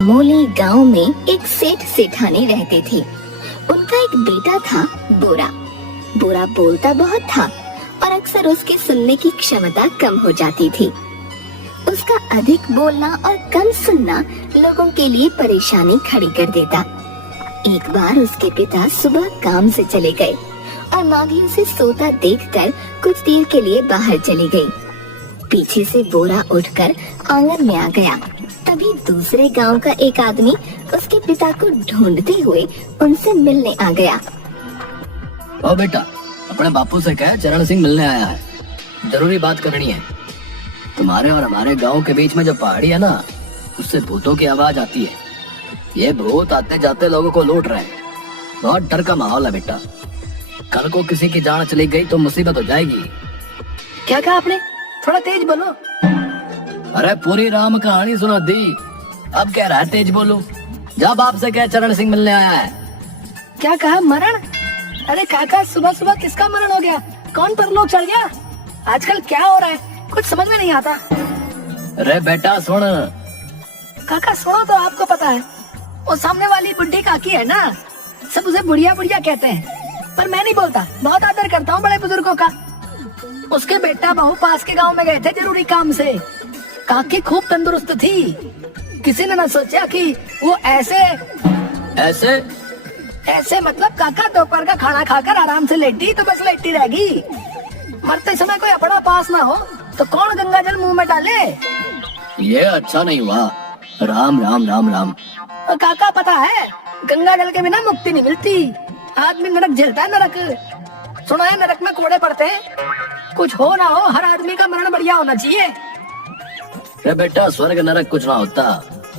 मोली गांव में एक सेठ सेठानी रहते थे। उनका एक बेटा था बोरा। बोरा बोलता बहुत था और अक्सर उसकी सुनने की क्षमता कम हो जाती थी। उसका अधिक बोलना और कम सुनना लोगों के लिए परेशानी खड़ी कर देता। एक बार उसके पिता सुबह काम से चले गए और माँ भी उसे सोता देखकर कुछ देर के लिए बाहर चली गई। पीछे से बोरा उठकर आंगन में आ गया। तभी दूसरे गांव का एक आदमी उसके पिता को ढूंढते हुए उनसे मिलने आ गया। ओ बेटा, अपने बापू से कह चरण सिंह मिलने आया है, जरूरी बात करनी है। तुम्हारे और हमारे गांव के बीच में जो पहाड़ी है ना, उससे भूतों की आवाज आती है। ये भूत आते जाते लोगों को लूट रहे हैं। बहुत डर का माहौल है बेटा। कल को किसी की जान चली गई तो मुसीबत हो जाएगी। क्या कहा आपने? थोड़ा तेज बोलो। अरे पूरी राम कहानी सुना दी, अब कह रहा है तेज बोलूं। जा बाप से कह चरण सिंह मिलने आया है। क्या कहा? मरण? अरे काका, सुबह सुबह किसका मरण हो गया? कौन परलोक चढ़ गया? आजकल क्या हो रहा है, कुछ समझ में नहीं आता। अरे बेटा सुन। काका सुनो तो, आपको पता है वो सामने वाली बुढ़ी काकी है ना, सब उसे बुढ़िया बुढ़िया कहते हैं, पर मैं नहीं बोलता, बहुत आदर करता हूँ बड़े बुजुर्गों का। उसके बेटा बहू पास के गांव में गए थे जरूरी काम से। काकी खूब तंदुरुस्त थी। किसी ने न सोचा कि वो ऐसे मतलब काका दोपहर का खाना खाकर आराम से लेटी तो बस लेटी रहेगी। मरते समय कोई अपना पास ना हो तो कौन गंगा जल मुंह में डाले? ये अच्छा नहीं हुआ। राम राम राम राम। और काका पता है, गंगा जल के बिना मुक्ति नहीं मिलती। आदमी नरक झेलता है। नरक सुना है, नरक में कोड़े पड़ते हैं। कुछ हो ना हो, हर आदमी का मरण बढ़िया होना चाहिए। अरे बेटा, स्वर्ग नरक कुछ ना होता,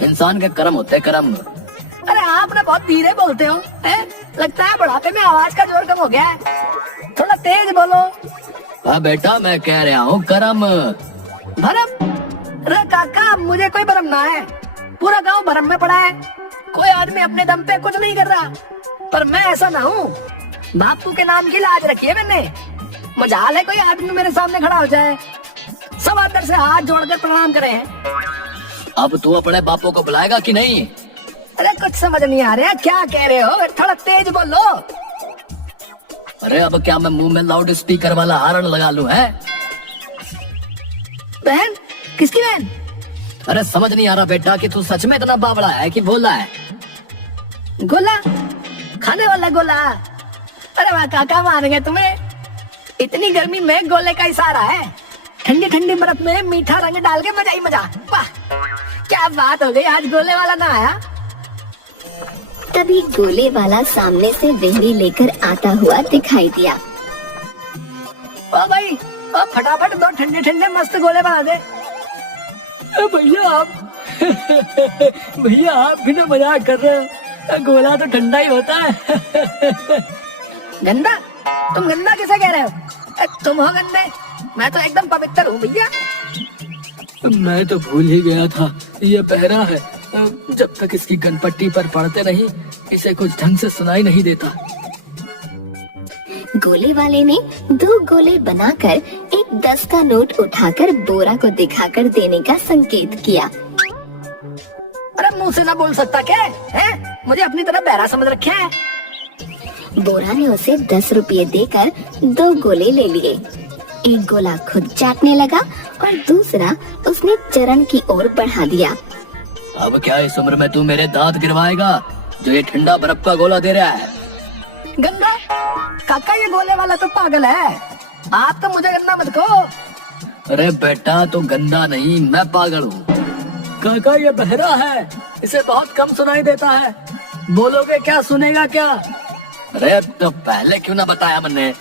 इंसान के कर्म होते कर्म। अरे आप ना बहुत धीरे बोलते हो, हैं? लगता है बुढ़ापे में आवाज का जोर कम हो गया है। थोड़ा तेज बोलो। हाँ बेटा, मैं कह रहा हूँ कर्म। भरम? अरे काका, मुझे कोई भरम ना है। पूरा गांव भरम में पड़ा है। कोई आदमी अपने दम पे कुछ नहीं कर रहा, पर मैं ऐसा ना हूँ। बापू के नाम की लाज रखी है मैंने। मजाल है कोई आदमी मेरे सामने खड़ा हो जाए। सब आदर से हाथ जोड़कर प्रणाम करें। अब तू अपने बापू को बुलाएगा कि नहीं? अरे कुछ समझ नहीं आ रहा, क्या कह रहे हो? थोड़ा तेज बोलो। अरे अब क्या मैं मुंह में लाउड स्पीकर वाला हारन लगा लूं? है बहन? किसकी बहन? अरे समझ नहीं आ रहा बेटा कि तू सच में इतना बावड़ा है कि भोला है? गोला? खाने वाला गोला? अरे वाह काका, मारेंगे तुम्हें। इतनी गर्मी में गोले का इशारा है। ठंडी ठंडी बर्फ में मीठा रंग डाल के मजा ही मजा। वाह क्या बात हो गई, आज गोले वाला ना आया। तभी गोले वाला सामने से रेहड़ी लेकर आता हुआ दिखाई दिया। ओ भाई, ओ फटाफट दो ठंडे ठंडे मस्त गोले बना दे। भैया आप भैया आप भी ना मजाक कर रहे हो। गोला तो ठंडा ही होता है। गंदा? तुम गंदा किसे कह रहे हो? तुम हो गंदे, मैं तो एकदम पवित्र हूँ भैया। मैं तो भूल ही गया था, ये पहरा है। जब तक इसकी गनपट्टी पर पड़ते नहीं, इसे कुछ ढंग से सुनाई नहीं देता। गोले वाले ने 2 गोले बनाकर एक 10 का नोट उठाकर बोरा को दिखाकर देने का संकेत किया। अरे मुंह से ना बोल सकता क्या है? मुझे अपनी तरफ बहरा समझ रखे है। बोरा ने उसे 10 रुपये देकर 2 गोले ले लिए। एक गोला खुद चाटने लगा और दूसरा उसने चरण की ओर बढ़ा दिया। अब क्या इस उम्र में तू मेरे दांत गिरवाएगा जो ये ठंडा बर्फ का गोला दे रहा है? गंदा? काका ये गोले वाला तो पागल है। आप तो मुझे गंदा मत कहो। अरे बेटा, तू गंदा नहीं, मैं पागल हूँ। काका ये बहरा है, इसे बहुत कम सुनाई देता है। बोलोगे क्या, सुनेगा क्या? अरे तो पहले क्यों ना बताया मैंने?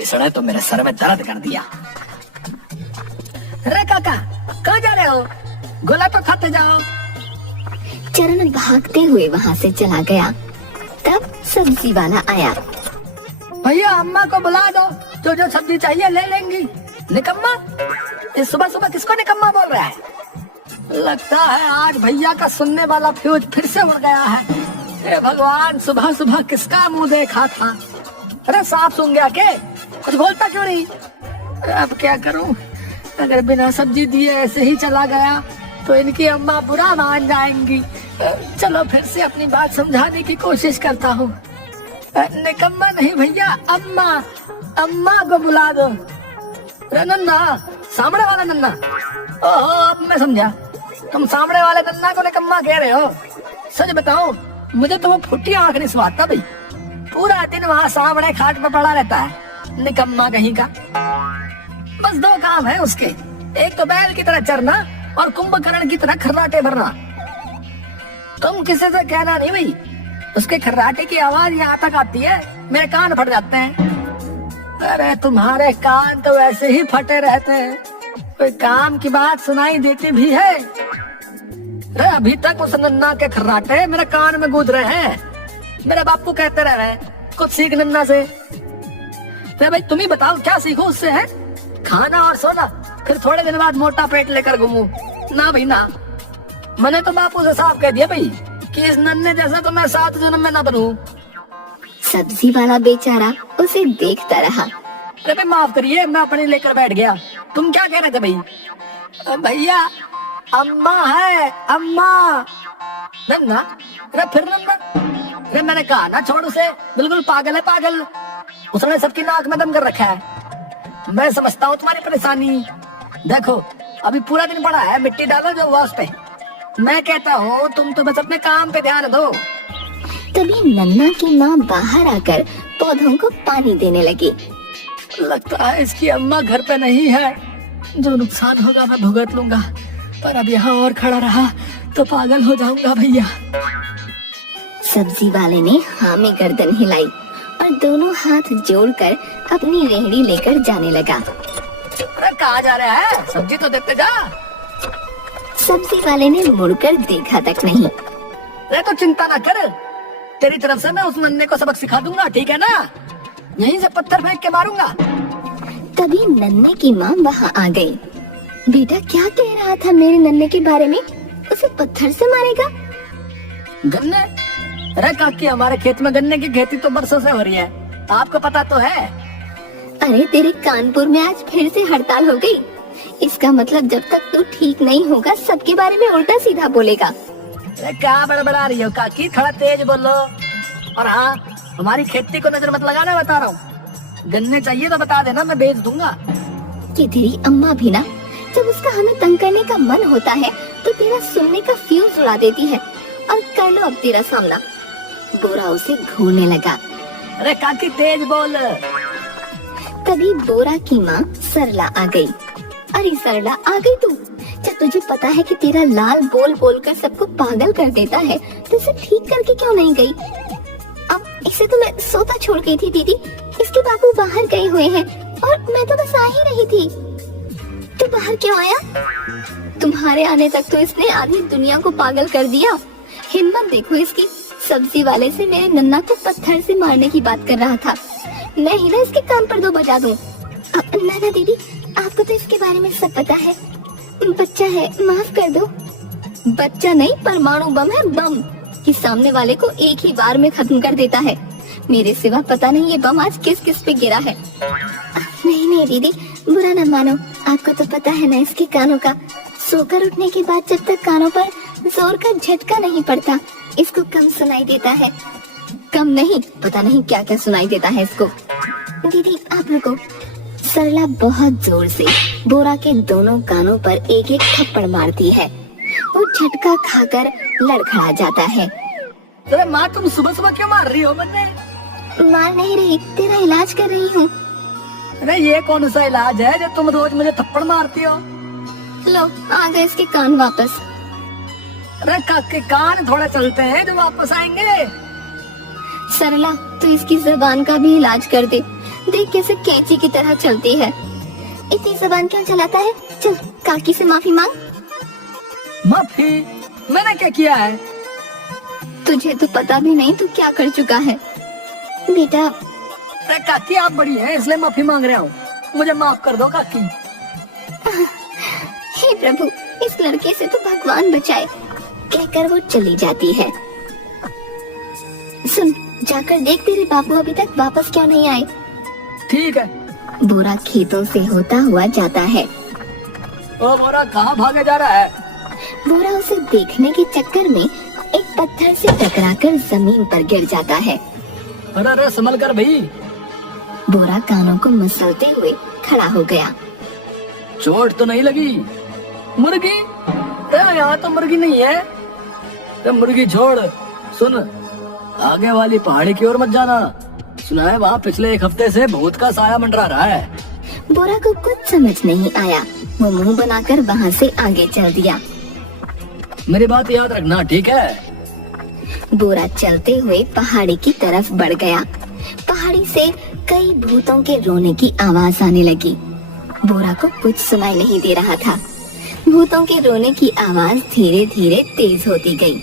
इसने तो मेरे सर में दर्द कर दिया। अरे काका, कहाँ जा रहे हो? गोला तो खाते जाओ। चरण भागते हुए वहाँ से चला गया। तब सब्जी वाला आया। भैया अम्मा को बुला दो, जो जो सब्जी चाहिए ले लेंगी। निकम्मा? इस सुबह सुबह किसको निकम्मा बोल रहा है? लगता है आज भैया का सुनने वाला फ्यूज फिर से उड़ गया है। हे भगवान, सुबह सुबह किसका मुंह देखा था? अरे सांप सूंघ गया के? कुछ बोलता क्यों नहीं? अब क्या करूं? अगर बिना सब्जी दिए ऐसे ही चला गया तो इनकी अम्मा बुरा मान जाएंगी। चलो फिर से अपनी बात समझाने की कोशिश करता हूँ। निकम्मा नहीं भैया, अम्मा, अम्मा को बुला दो। अरे नन्ना, सामने वाला नन्ना। ओहो, अब मैं समझा, तुम सामने वाले नन्ना को निकम्मा कह रहे हो। सच बताओ, मुझे तो वो फुट्टी आंख नहीं सुहाता भाई। पूरा दिन वहाँ सामने खाट पर पड़ा रहता है, निकम्मा कहीं का। बस दो काम है उसके, एक तो बैल की तरह चरना और कुंभकर्ण की तरह खर्राटे भरना। तुम किसी से कहना नहीं भाई, उसके खर्राटे की आवाज यहाँ तक आती है, मेरे कान फट जाते हैं। अरे तुम्हारे कान तो वैसे ही फटे रहते हैं, कोई काम की बात सुनाई देती भी है? अरे अभी तक उस नन्ना के खर्राटे मेरे कान में गूंज रहे हैं। मेरे बापू कहते रह रहे कुछ सीख नन्ना से। अरे भाई तुम ही बताओ, क्या सीखो उससे? है खाना और सोना, फिर थोड़े दिन बाद मोटा पेट लेकर घूमू? ना भाई ना, मैंने तो बापू से साफ कह दिया भाई कि इस नन्हे जैसा तो मैं 7 जन्म में ना बनूं। सब्जी वाला बेचारा उसे देखता रहा। अरे भाई माफ करिए, मैं अपने लेकर बैठ गया। तुम क्या कह रहे थे भाई? भैया अम्मा है, अम्मा। नन्ना? अरे फिर नन्ना? अरे मैंने कहा ना छोड़ उसे, बिल्कुल पागल है पागल। उसने सबकी नाक में दम कर रखा है। मैं समझता हूँ तुम्हारी परेशानी। देखो अभी पूरा दिन पड़ा है, मिट्टी डालो जो वॉश पे। मैं कहता हूँ तुम तो बस अपने काम पे ध्यान दो। तभी नन्ना की माँ बाहर आकर पौधों को पानी देने लगी। लगता है इसकी अम्मा घर पे नहीं है, जो नुकसान होगा मैं भुगत लूंगा, पर अब यहाँ और खड़ा रहा तो पागल हो जाऊंगा भैया। सब्जी वाले ने हाँ में गर्दन हिलाई और दोनों हाथ जोड़कर अपनी रेहड़ी लेकर जाने लगा। अरे कहाँ जा रहा है? सब्जी तो देते जा। सब्जी वाले ने मुड़कर देखा तक नहीं। अरे तो चिंता ना कर, तेरी तरफ से मैं उस नन्हे को सबक सिखा दूंगा, ठीक है ना? यहीं से पत्थर फेंक के मारूंगा। तभी नन्हे की माँ वहाँ आ गई। बेटा क्या कह रहा था मेरे नन्हे के बारे में? उसे पत्थर से मारेगा? गन्ने? अरे काकी, हमारे खेत में गन्ने की खेती तो बरसों से हो रही है, आपको पता तो है। अरे तेरे कानपुर में आज फिर से हड़ताल हो गई। इसका मतलब जब तक तू ठीक नहीं होगा सबके बारे में उल्टा सीधा बोलेगा। अरे क्या बड़बड़ा रही हो काकी, थोड़ा तेज बोलो। और हाँ, हमारी खेती को नजर मत लगाना, बता रहा हूँ। गन्ने चाहिए तो बता देना, मैं बेच दूंगा। कि तेरी अम्मा भी ना, जब उसका हमें तंग करने का मन होता है तो तेरा सुनने का फ्यूज उड़ा देती है। और कर लो अब तेरा सामना। बोरा उसे घूरने लगा। अरे काकी तेज बोल। तभी बोरा की माँ सरला आ गई। अरे सरला आ गई तू? जब तुझे पता है कि तेरा लाल बोल बोल कर सबको पागल कर देता है तो इसे ठीक करके क्यों नहीं गई? अब इसे तो मैं सोता छोड़ गई थी दीदी, इसके बाबू बाहर गए हुए हैं और मैं तो बस आ ही रही थी। तू बाहर क्यों आया? तुम्हारे आने तक तो इसने आधी दुनिया को पागल कर दिया। हिम्मत देखो इसकी, सब्जी वाले से मेरे नन्ना को पत्थर से मारने की बात कर रहा था। मैं ही ना इसके कान पर 2 बजा दूं। नाना दीदी, आपको तो इसके बारे में सब पता है। बच्चा है, माफ कर दो। बच्चा नहीं, परमाणु बम है, बम कि सामने वाले को एक ही बार में खत्म कर देता है। मेरे सिवा पता नहीं ये बम आज किस किस पे गिरा है। नहीं नहीं दीदी, बुरा न मानो, आपको तो पता है ना इसके कानों का। सोकर उठने के बाद जब तक कानों पर जोर का झटका नहीं पड़ता इसको कम सुनाई देता है। कम नहीं, पता नहीं क्या क्या सुनाई देता है इसको। दीदी आप रुको। सरला बहुत जोर से बोरा के दोनों कानों पर एक एक थप्पड़ मारती है। वो झटका खाकर लड़खड़ा जाता है। अरे माँ, तुम सुबह सुबह क्यों मार रही हो मुझे? मार नहीं रही, तेरा इलाज कर रही हूँ। अरे ये कौन सा इलाज है जो तुम रोज मुझे थप्पड़ मारती हो? लो आ गए इसके कान वापस। अरे काके, कान थोड़ा चलते हैं जो वापस आएंगे। सरला तू इसकी जबान का भी इलाज कर दे, देख कैसे कैंची की तरह चलती है। इतनी जबान क्यों चलाता है? चल काकी से माफी मांग। माफी? मैंने क्या किया है? तुझे तो पता भी नहीं तू क्या कर चुका है बेटा। अरे काकी, आप बड़ी हैं इसलिए माफी मांग रहा हूँ, मुझे माफ कर दो काकी। हे प्रभु, इस लड़के से तो भगवान बचाए, कहकर वो चली जाती है। सुन, जाकर देख तेरे बाबू अभी तक वापस क्यों नहीं आए। ठीक है। बोरा खेतों से होता हुआ जाता है। ओ बोरा, कहाँ भागे जा रहा है? बोरा उसे देखने के चक्कर में एक पत्थर से टकराकर जमीन पर गिर जाता है। अरे अरे संभल कर भाई, बोरा कानों को मसलते हुए खड़ा हो गया। चोट तो नहीं लगी? मुर्गी? यहाँ तो मुर्गी नहीं है। तो मुर्गी छोड़, सुन, आगे वाली पहाड़ी की ओर मत जाना। सुना है वहाँ पिछले 1 हफ्ते से भूत का साया मंडरा रहा है। बोरा को कुछ समझ नहीं आया। वो मुंह बनाकर वहाँ से आगे चल दिया। मेरी बात याद रखना, ठीक है? बोरा चलते हुए पहाड़ी की तरफ बढ़ गया। पहाड़ी से कई भूतों के रोने की आवाज आने लगी। बोरा को कुछ सुनाई नहीं दे रहा था। भूतों के रोने की आवाज धीरे धीरे तेज होती गई।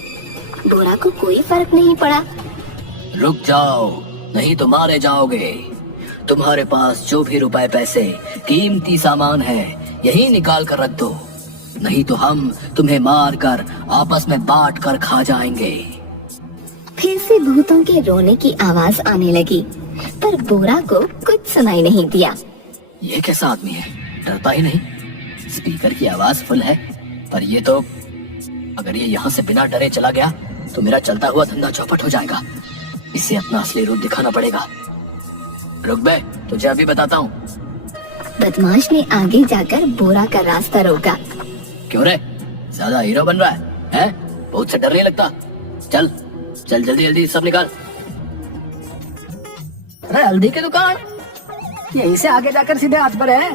बोरा को कोई फर्क नहीं पड़ा। रुक जाओ, नहीं तो मारे जाओगे। तुम्हारे पास जो भी रुपए पैसे कीमती सामान है यही निकाल कर रख दो, नहीं तो हम तुम्हें मार कर आपस में बांट कर खा जाएंगे। फिर से भूतों के रोने की आवाज आने लगी, पर बोरा को कुछ सुनाई नहीं दिया। ये कैसा आदमी है, डरता ही नहीं। स्पीकर की आवाज फुल है, पर ये तो अगर ये यहाँ से बिना डरे चला गया तो मेरा चलता हुआ धंधा चौपट हो जाएगा। इसे अपना असली रूप दिखाना पड़ेगा। रुक बे, तुझे अभी बताता हूँ। बदमाश ने आगे जाकर बोरा का रास्ता रोका। क्यों रे, ज्यादा हीरो बन रहा है, हैं? बहुत से डर नहीं लगता। चल चल जल्दी जल्दी सब निकाल। अरे हल्दी की दुकान यहीं से आगे जाकर सीधे हाथ पर है।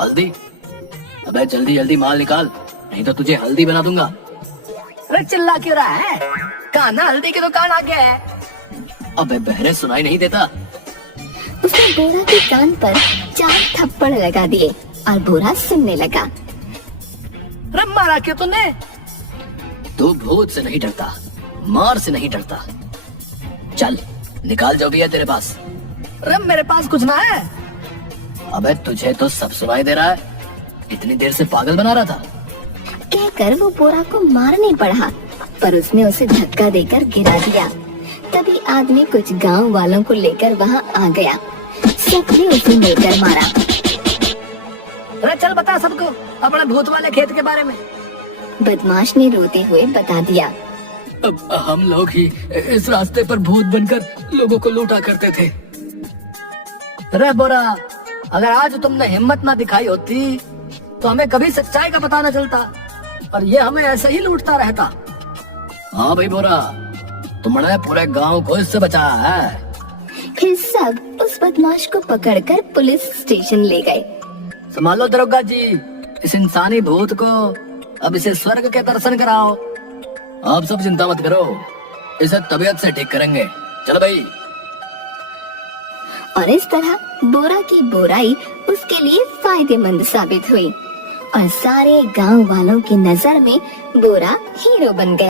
हल्दी? अबे जल्दी जल्दी माल निकाल, नहीं तो तुझे हल्दी बना दूंगा। अरे चिल्ला क्यों रहा है? कहाँ ना हल्दी की दुकान आगे है। अबे बहरे सुनाई नहीं देता? उसने बोरा के कान पर 4 थप्पड़ लगा दिए और बोरा सुनने लगा। अरे मारा क्यों तूने? तू भूत से नहीं डरता, मार से नहीं डरता। चल निकाल जो भी है तेरे पास। अरे मेरे पास कुछ ना है। अबे तुझे तो सब सुनाई दे रहा है, इतनी देर से पागल बना रहा था। कहकर वो बोरा को मारने बढ़ा, पर उसने उसे धक्का देकर गिरा दिया। तभी आदमी कुछ गांव वालों को लेकर वहां आ गया। सबने उसे लेकर मारा। अरे चल बता सबको अपने भूत वाले खेत के बारे में। बदमाश ने रोते हुए बता दिया। अब हम लोग ही इस रास्ते पर भूत बनकर लोगों को लूटा करते थे। अरे बोरा, अगर आज तुमने हिम्मत ना दिखाई होती तो हमें कभी सच्चाई का पता न चलता और ये हमें ऐसे ही लूटता रहता। हाँ भाई बोरा, तुमने पूरे गांव को इससे बचाया है। फिर सब उस बदमाश को पकड़कर पुलिस स्टेशन ले गए। संभालो दरोगा जी, इस इंसानी भूत को अब इसे स्वर्ग के दर्शन कराओ। आप सब चिंता मत करो, इसे तबीयत से ठीक करेंगे। चलो भाई। और इस तरह बोरा की बुराई उसके लिए फायदेमंद साबित हुई और सारे गांव वालों की नजर में बोरा हीरो बन गया।